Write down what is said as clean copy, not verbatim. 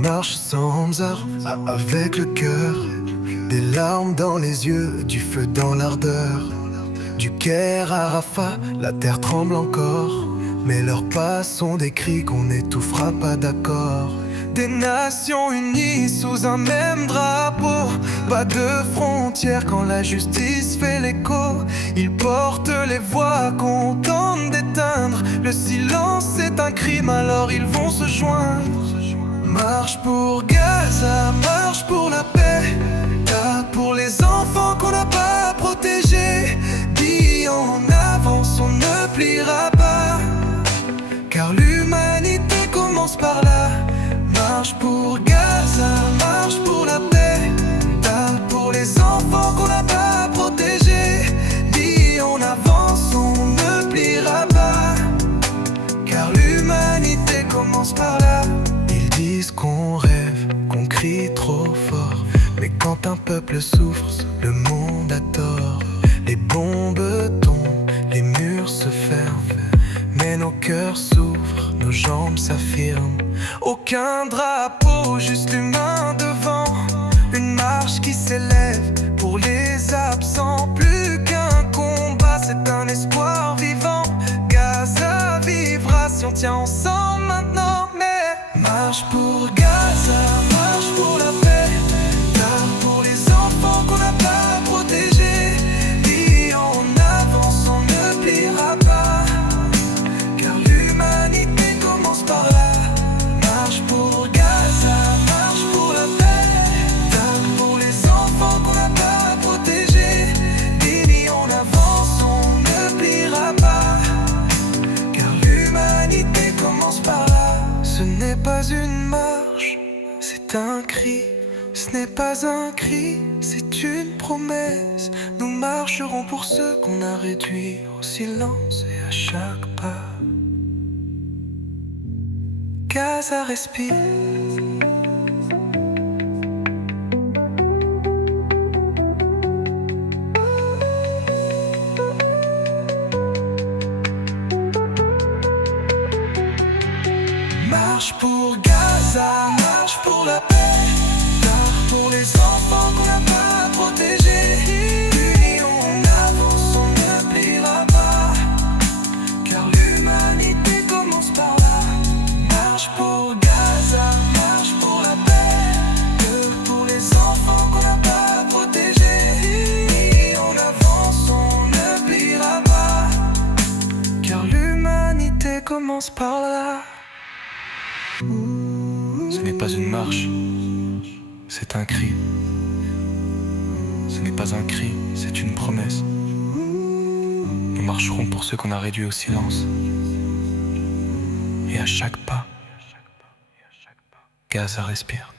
marche sans armes, avec le cœur, des larmes dans les yeux, du feu dans l'ardeur. Du Caire à Rafah, la terre tremble encore, mais leurs pas sont des cris qu'on n'étouffera pas, d'accord. Des nations unies sous un même drapeau, pas de frontières quand la justice fait l'écho. Ils portent les voix qu'on tente d'éteindre. Le silence est un crime, alors ils vont se joindre. Marche pour Gaza, marche pour la paix, là pour les enfants qu'on n'a pas protégés. Dis en avance, on ne pliera pas, car l'humanité commence par là. Marche pour Gaza, marche pour la paix, là pour les enfants qu'on n'a pas protégés. Dis on avance, on ne pliera pas, car l'humanité commence par là. Ils disent qu'on rêve, qu'on crie trop fort, mais quand un peuple souffre, le monde a tort. Les bombes tombent, les murs se ferment, mais nos cœurs s'ouvrent, nos jambes s'affirment. Aucun drapeau, juste l'humain devant. Une marche qui s'élève pour les absents. Plus qu'un combat, c'est un espoir vivant. Gaza vivra si on tient ensemble maintenant. Mais marche pour Gaza, marche pour la paix, là pour les enfants qu'on n'a pas protégés. Dis en avance, on ne pliera pas, car l'humanité commence par là. Marche pour Gaza, marche pour la paix, là pour les enfants qu'on n'a pas protégés. Dis on avance, on ne pliera pas, car l'humanité commence par là. Ce n'est pas une marche, c'est un cri. Ce n'est pas un cri, c'est une promesse. Nous marcherons pour ceux qu'on a réduits au silence et à chaque pas. Gaza respire. Marche pour Gaza, marche pour la paix, pour les enfants qu'on n'a pas protégés. Unis on avance, on ne pliera pas, car l'humanité commence par là. Marche pour Gaza, marche pour la paix, pour les enfants qu'on n'a pas protégés. Unis on avance, on ne pliera pas, car l'humanité commence par là. Ce n'est pas une marche, c'est un cri. Ce n'est pas un cri, c'est une promesse. Nous marcherons pour ceux qu'on a réduits au silence. Et à chaque pas, Gaza respire.